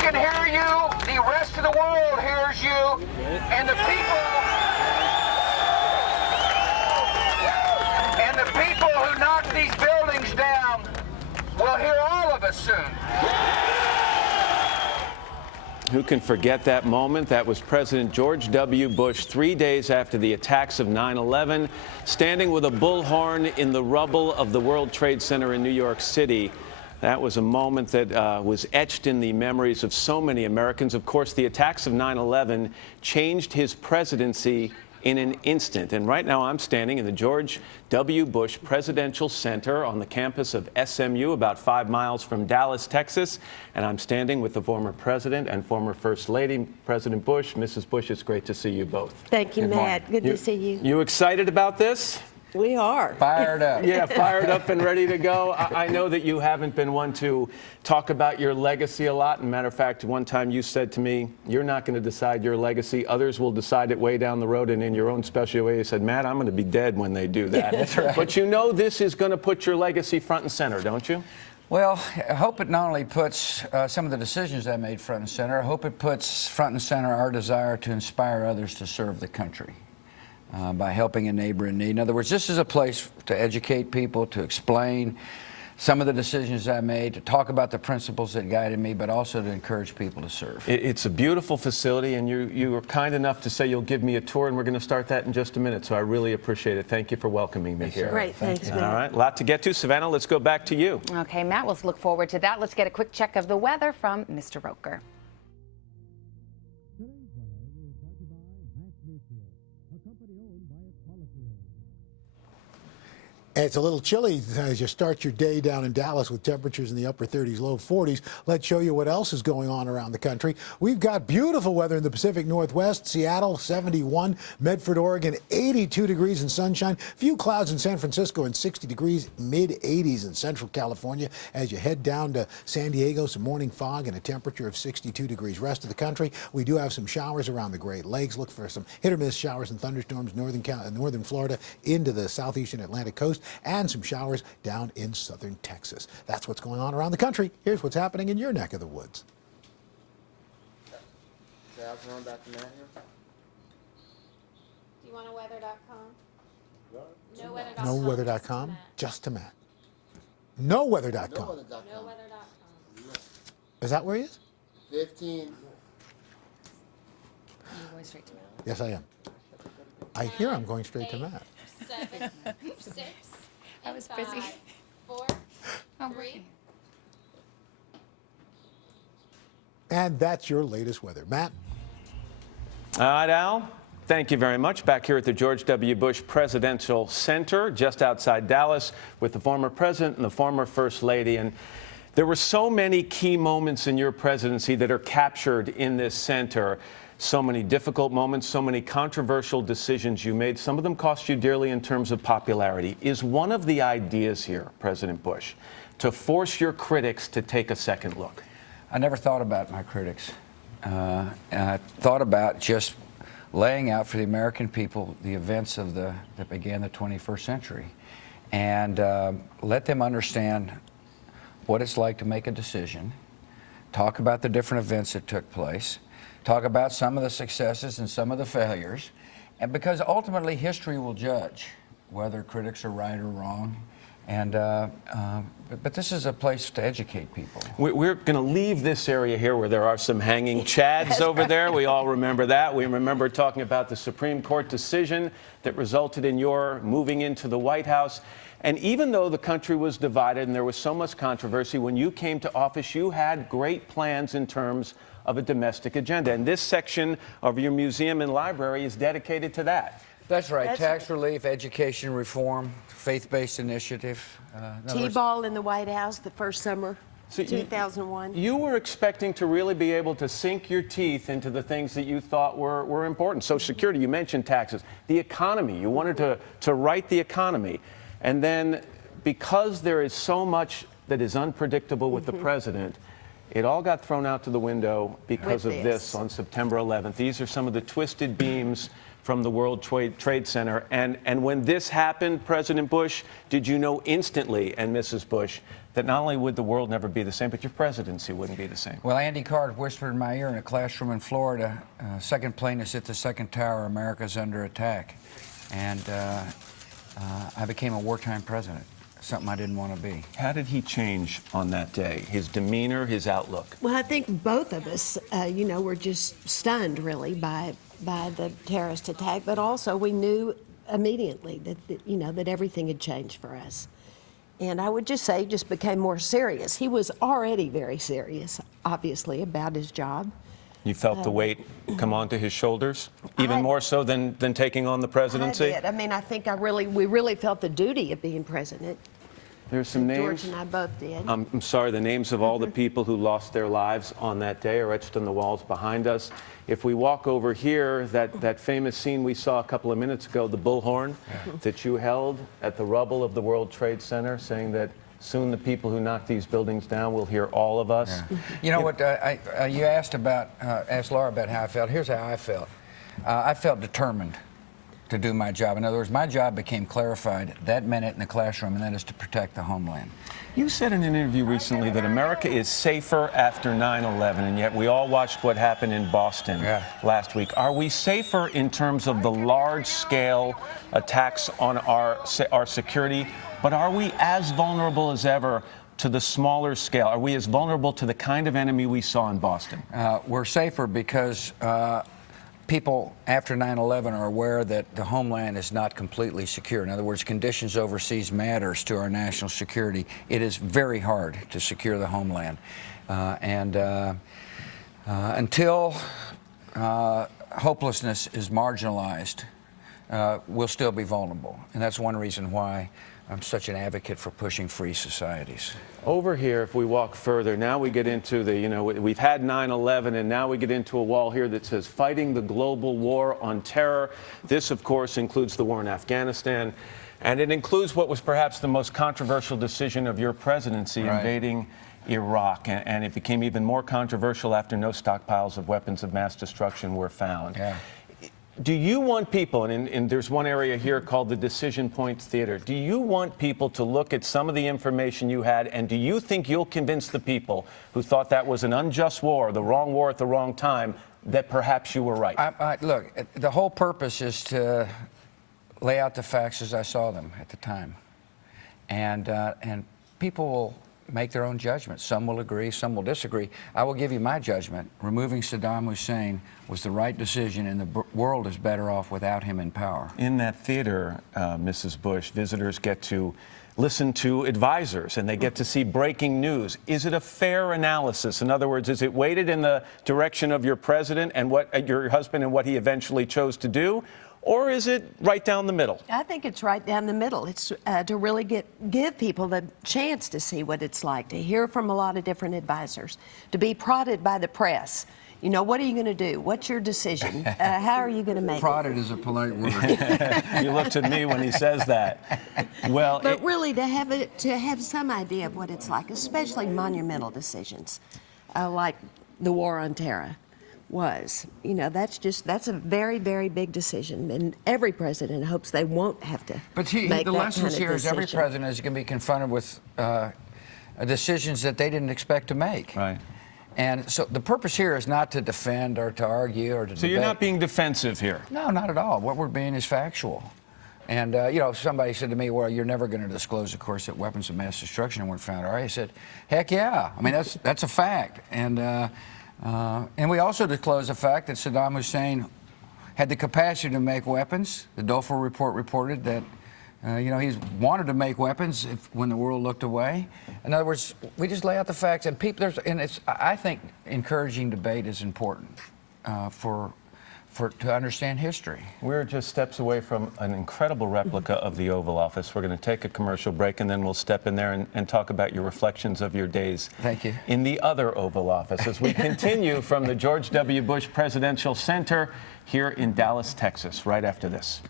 can hear you, the rest of the world hears you, and the people who knock these buildings down will hear all of us soon. Who can forget that moment? That was President George W. Bush 3 days after the attacks of 9/11, standing with a bullhorn in the rubble of the World Trade Center in New York City. That was a moment that was etched in the memories of so many Americans. Of course, the attacks of 9/11 changed his presidency in an instant. And right now I'm standing in the George W. Bush Presidential Center on the campus of SMU, about 5 miles from Dallas, Texas. And I'm standing with the former president and former First Lady, President Bush. Mrs. Bush, it's great to see you both. Thank you, Matt. Good to see you. You excited about this? We are. Fired up. Yeah, fired up and ready to go. I know that you haven't been one to talk about your legacy a lot. As a matter of fact, one time you said to me, you're not going to decide your legacy. Others will decide it way down the road. And in your own special way, you said, Matt, I'm going to be dead when they do that. That's right. But you know this is going to put your legacy front and center, don't you? Well, I hope it not only puts some of the decisions I made front and center, I hope it puts front and center our desire to inspire others to serve the country. By helping a neighbor in need. In other words, this is a place to educate people, to explain some of the decisions I made, to talk about the principles that guided me, but also to encourage people to serve. It's a beautiful facility, and you were kind enough to say you'll give me a tour, and we're going to start that in just a minute, so I really appreciate it. Thank you for welcoming me here. Great, thanks, Matt. All right, a lot to get to. Savannah, let's go back to you. Okay, Matt, let's look forward to that. Let's get a quick check of the weather from Mr. Roker. It's a little chilly as you start your day down in Dallas with temperatures in the upper 30s, low 40s. Let's show you what else is going on around the country. We've got beautiful weather in the Pacific Northwest. Seattle, 71. Medford, Oregon, 82 degrees and sunshine. Few clouds in San Francisco and 60 degrees, mid-80s in Central California. As you head down to San Diego, some morning fog and a temperature of 62 degrees. Rest of the country, we do have some showers around the Great Lakes. Look for some hit-or-miss showers and thunderstorms northern Florida into the southeastern Atlantic coast, and some showers down in southern Texas. That's what's going on around the country. Here's what's happening in your neck of the woods. Do you want a weather.com? No weather.com, just to Matt. No weather.com. No weather.com. Is that where he is? 15. You're going straight to Matt. Yes, I am. I hear I'm going straight to Matt. 7, 6. I was 5, busy. 4, 3. And that's your latest weather. Matt? All right, Al. Thank you very much. Back here at the George W. Bush Presidential Center, just outside Dallas, with the former president and the former First Lady. And there were so many key moments in your presidency that are captured in this center. So many difficult moments, so many controversial decisions you made. Some of them cost you dearly in terms of popularity. Is one of the ideas here, President Bush, to force your critics to take a second look? I never thought about my critics. I thought about just laying out for the American people the events of that began the 21st century, and let them understand what it's like to make a decision, talk about the different events that took place, talk about some of the successes and some of the failures, and because ultimately history will judge whether critics are right or wrong. And but this is a place to educate people. We're going to leave this area here where there are some hanging chads over there. We all remember that. We remember talking about the Supreme Court decision that resulted in your moving into the White House. And even though the country was divided and there was so much controversy, when you came to office, you had great plans in terms of a domestic agenda. And this section of your museum and library is dedicated to that. That's right. Tax relief, education reform, faith-based initiative. T-ball in the White House the first summer, So 2001. You were expecting to really be able to sink your teeth into the things that you thought were important. Social Security, you mentioned taxes. The economy, you wanted to right the economy. And then because there is so much that is unpredictable with the president, it all got thrown out to the window because of this on September 11th. These are some of the twisted beams from the World Trade Center. And when this happened, President Bush, did you know instantly, and Mrs. Bush, that not only would the world never be the same, but your presidency wouldn't be the same? Well, Andy Card whispered in my ear in a classroom in Florida, second plane is at the second tower, America's under attack. And I became a wartime president, something I didn't want to be. How did he change on that day? His demeanor, his outlook? Well, I think both of us, were just stunned, really, by the terrorist attack. But also, we knew immediately that everything had changed for us. And I would just say, just became more serious. He was already very serious, obviously, about his job. You felt the weight come onto his shoulders, even more so than taking on the presidency? I did. I mean, I think we really felt the duty of being president. There's some names. George and I both did. I'm sorry, the names of all the people who lost their lives on that day are etched on the walls behind us. If we walk over here, that famous scene we saw a couple of minutes ago, the bullhorn that you held at the rubble of the World Trade Center, saying that soon the people who knock these buildings down will hear all of us. Yeah. You know what, you asked Laura about how I felt. Here's how I felt. I felt determined to do my job. In other words, my job became clarified that minute in the classroom, and that is to protect the homeland. You said in an interview recently that America is safer after 9/11, and yet we all watched what happened in Boston last week. Are we safer in terms of the large-scale attacks on our security, but are we as vulnerable as ever to the smaller scale? Are we as vulnerable to the kind of enemy we saw in Boston? We're safer because people after 9/11 are aware that the homeland is not completely secure. In other words, conditions overseas matters to our national security. It is very hard to secure the homeland. Until hopelessness is marginalized, we'll still be vulnerable. And that's one reason why I'm such an advocate for pushing free societies. Over here, if we walk further, now we get into we've had 9/11, and now we get into a wall here that says fighting the global war on terror. This, of course, includes the war in Afghanistan, and it includes what was perhaps the most controversial decision of your presidency, invading Iraq, and it became even more controversial after no stockpiles of weapons of mass destruction were found. Yeah. Do you want people, and there's one area here called the Decision Point Theater, do you want people to look at some of the information you had, and do you think you'll convince the people who thought that was an unjust war, the wrong war at the wrong time, that perhaps you were right? Look, the whole purpose is to lay out the facts as I saw them at the time. And people will make their own judgment. Some will agree, some will disagree. I will give you my judgment. Removing Saddam Hussein was the right decision, and the world is better off without him in power. In that theater, Mrs. Bush, visitors get to listen to advisors, and they get to see breaking news. Is it a fair analysis? In other words, is it weighted in the direction of your president and what your husband and what he eventually chose to do? Or is it right down the middle? I think it's right down the middle. It's to really give people the chance to see what it's like, to hear from a lot of different advisors, to be prodded by the press. What are you going to do? What's your decision? How are you going to make it? Prodded is a polite word. You looked at me when he says that. Well, but really, to have some idea of what it's like, especially monumental decisions, like the war on terror was. That's a very, very big decision, and every president hopes they won't have to. But make the that lessons kind of here is every decision. president is going to be confronted with decisions that they didn't expect to make. Right. And so the purpose here is not to defend or to argue or to So you're not being defensive here? No, not at all. What we're being is factual. And, somebody said to me, well, you're never going to disclose, of course, that weapons of mass destruction weren't found. All right, I said, heck yeah. I mean, that's a fact. And we also disclosed the fact that Saddam Hussein had the capacity to make weapons. The Dofar report reported that, he's wanted to make weapons when the world looked away. In other words, we just lay out the facts, and I think encouraging debate is important to understand history. We're just steps away from an incredible replica of the Oval Office. We're going to take a commercial break, and then we'll step in there and talk about your reflections of your days Thank you. in the other Oval Office as we continue from the George W. Bush Presidential Center here in Dallas, Texas, right after this.